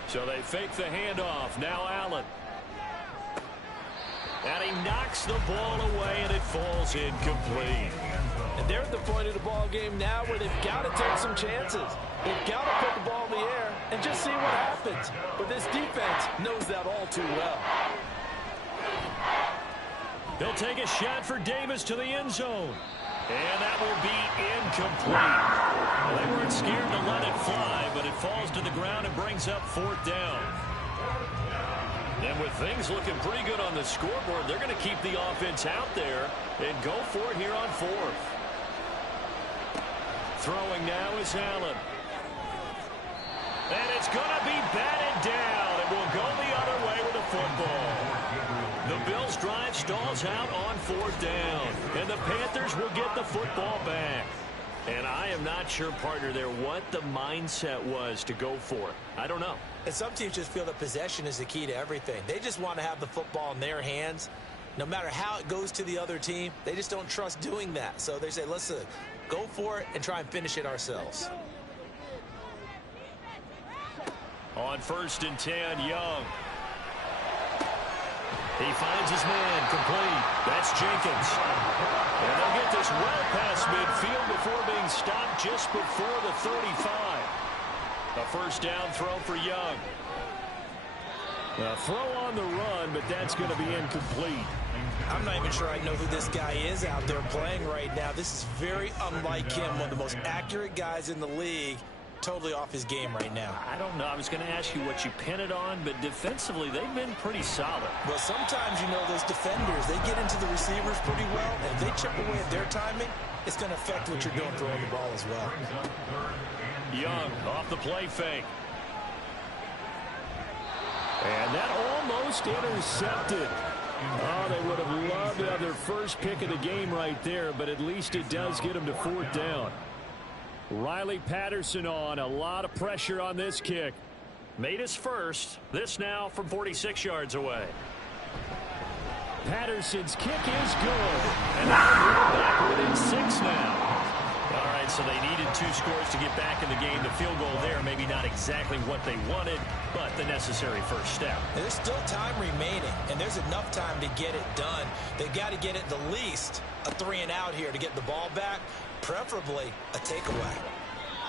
So they fake the handoff. Now Allen. And he knocks the ball away, and it falls incomplete. And they're at the point of the ball game now where they've got to take some chances. They've got to put the ball in the air and just see what happens. But this defense knows that all too well. They'll take a shot for Davis to the end zone. And that will be incomplete. Well, they weren't scared to let it fly, but it falls to the ground and brings up 4th down. And with things looking pretty good on the scoreboard, they're going to keep the offense out there and go for it here on 4th. Throwing now is Allen. And it's going to be batted down. It will go the other way with the football. The Bills' drive stalls out on 4th down. And the Panthers will get the football back. And I am not sure, partner, there what the mindset was to go for it. I don't know. And some teams just feel that possession is the key to everything. They just want to have the football in their hands. No matter how it goes to the other team, they just don't trust doing that. So they say, listen, go for it and try and finish it ourselves. On 1st and 10, Young. He finds his man, complete. That's Jenkins. And they'll get this well past midfield before being stopped just before the 35. A 1st down throw for Young. A throw on the run, but that's going to be incomplete. I'm not even sure I know who this guy is out there playing right now. This is very unlike him, one of the most accurate guys in the league. Totally off his game right now. I don't know. I was going to ask you what you pin it on, but defensively, they've been pretty solid. Well, sometimes, you know, those defenders, they get into the receivers pretty well, and if they chip away at their timing, it's going to affect what you're doing throwing the ball as well. Young off the play fake. And that almost intercepted. Oh, they would have loved to have their first pick of the game right there, but at least it does get them to 4th down. Riley Patterson on. A lot of pressure on this kick. Made his first. This now from 46 yards away. Patterson's kick is good. And they're back within 6 now. All right, so they needed 2 scores to get back in the game. The field goal there, maybe not exactly what they wanted, but the necessary first step. There's still time remaining, and there's enough time to get it done. They've got to get it the least a 3-and-out here to get the ball back, preferably a takeaway.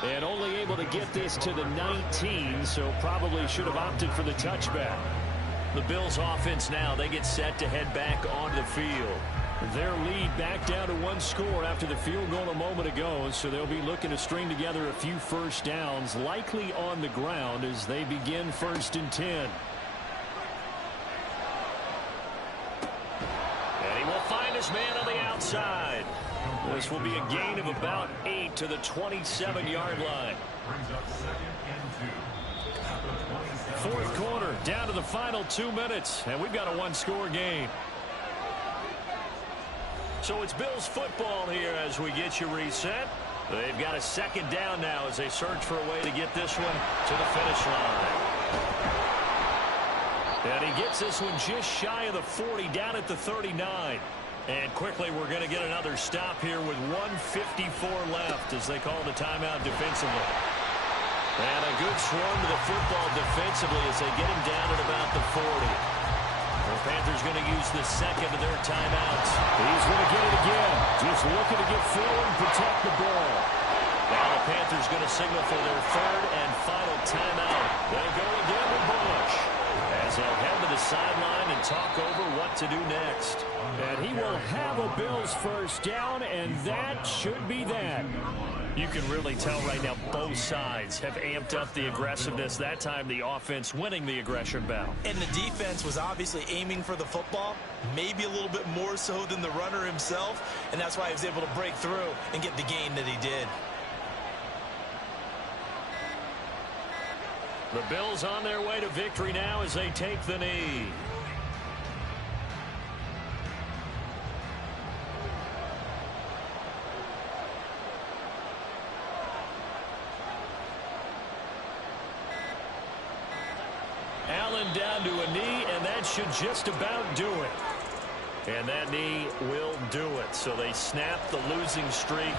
And only able to get this to the 19, so probably should have opted for the touchback. The Bills offense now, they get set to head back onto the field. Their lead back down to 1 score after the field goal a moment ago, so they'll be looking to string together a few 1st downs, likely on the ground as they begin 1st and 10. And he will find his man on the outside. This will be a gain of about 8 to the 27-yard line. 4th quarter, down to the final 2 minutes, and we've got a 1-score game. So it's Bills football here as we get you reset. They've got a 2nd down now as they search for a way to get this one to the finish line. And he gets this one just shy of the 40, down at the 39. And quickly we're going to get another stop here with 1:54 left as they call the timeout defensively. And a good swarm to the football defensively as they get him down at about the 40. The Panthers going to use the 2nd of their timeouts. He's going to get it again. Just looking to get forward and protect the ball. Now the Panthers going to signal for their 3rd and final timeout. They'll go again with Bush as they'll head to the sideline and talk over what to do next. And he will have a Bills 1st down, and that should be that. You can really tell right now both sides have amped up the aggressiveness. That time the offense winning the aggression battle. And the defense was obviously aiming for the football, maybe a little bit more so than the runner himself, and that's why he was able to break through and get the gain that he did. The Bills on their way to victory now as they take the knee. Allen down to a knee, and that should just about do it. And that knee will do it. So they snap the losing streak.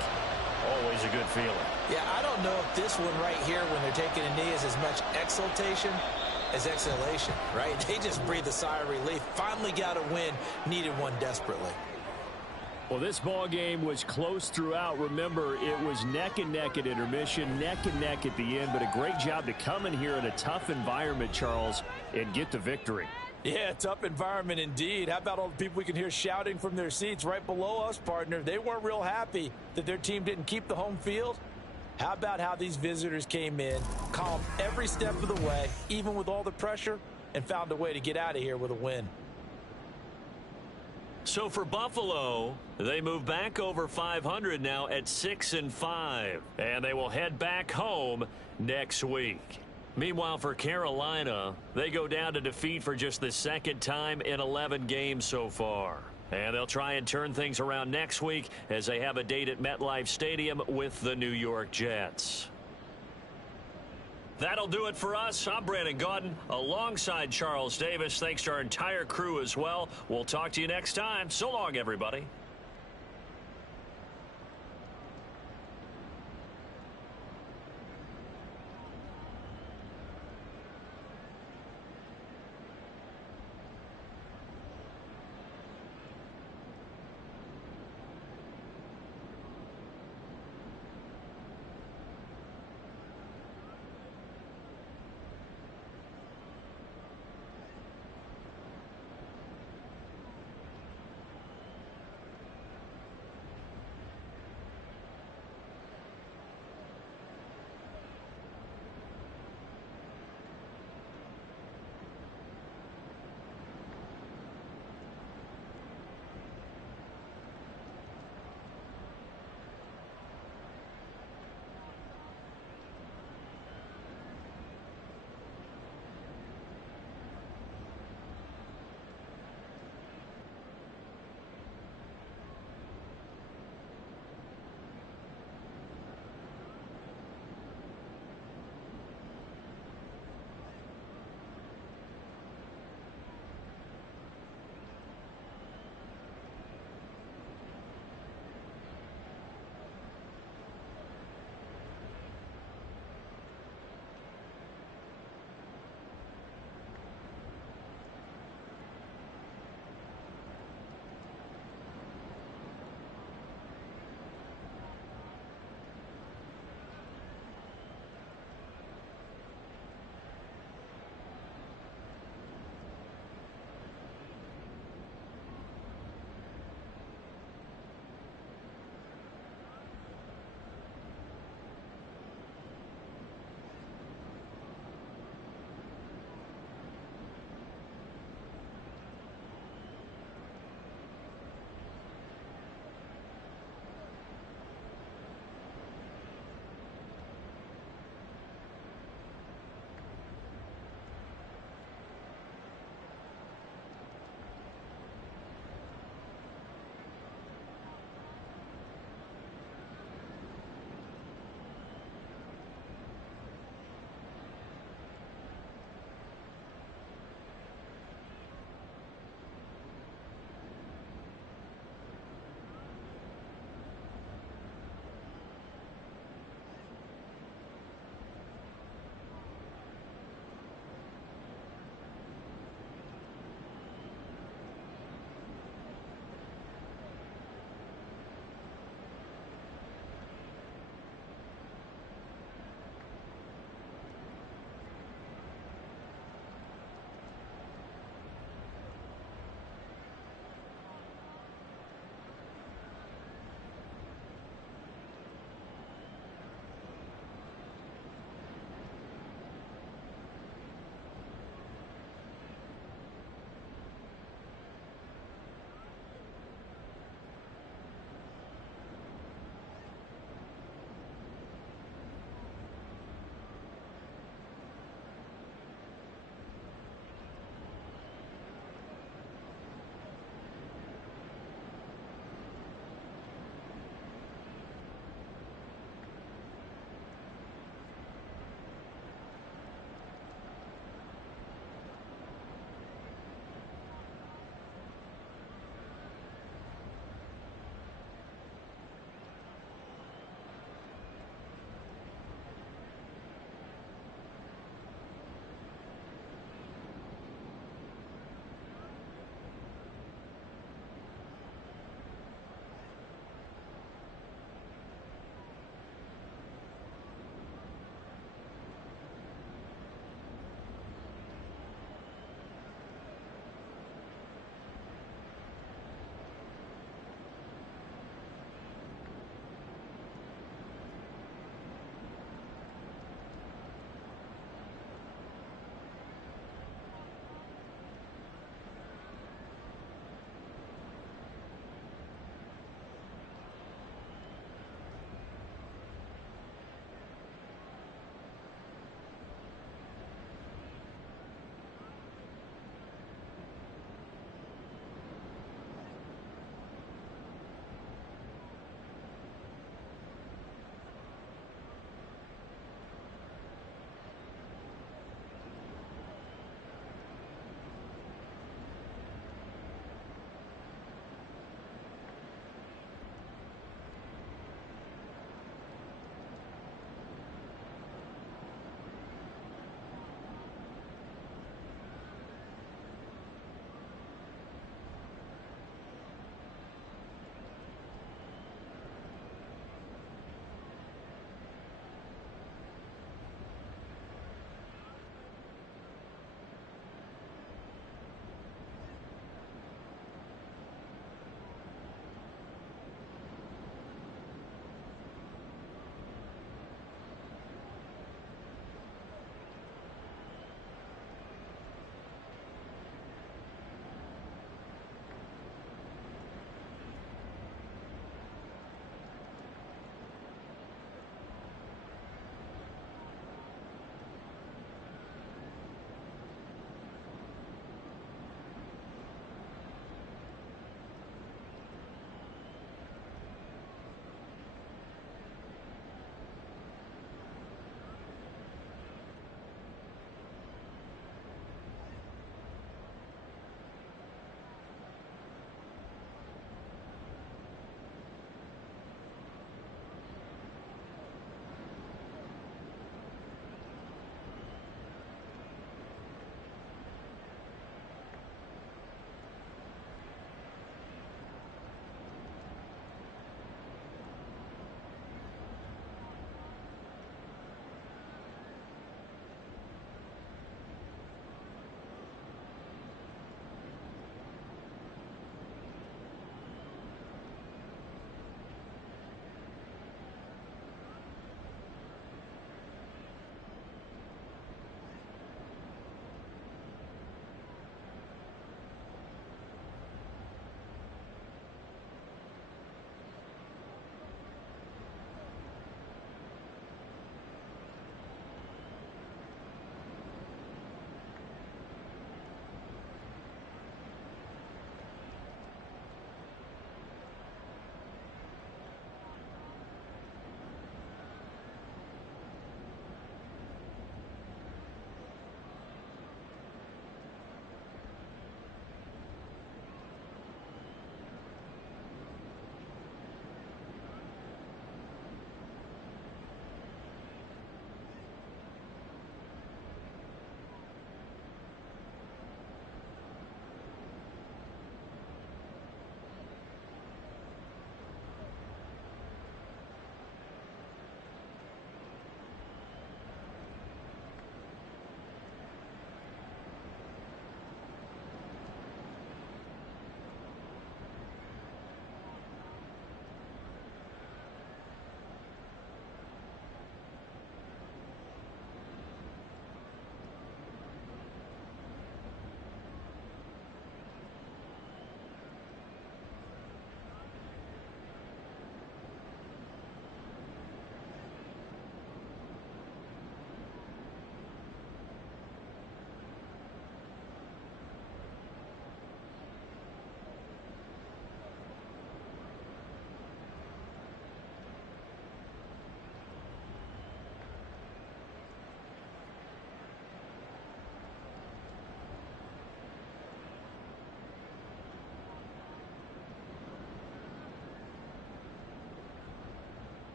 Always a good feeling. Yeah, I don't know if this one right here when they're taking a knee is as much exultation as exhalation, right? They just breathed a sigh of relief. Finally got a win, needed one desperately. Well, this ball game was close throughout. Remember, it was neck and neck at intermission, neck and neck at the end, but a great job to come in here in a tough environment, Charles, and get the victory. Yeah, tough environment indeed. How about all the people we can hear shouting from their seats right below us, partner? They weren't real happy that their team didn't keep the home field. How about how these visitors came in, calm every step of the way, even with all the pressure, and found a way to get out of here with a win. So for Buffalo, they move back over 500 now at 6-5, and they will head back home next week. Meanwhile, for Carolina, they go down to defeat for just the second time in 11 games so far. And they'll try and turn things around next week as they have a date at MetLife Stadium with the New York Jets. That'll do it for us. I'm Brandon Gaudin alongside Charles Davis. Thanks to our entire crew as well. We'll talk to you next time. So long, everybody.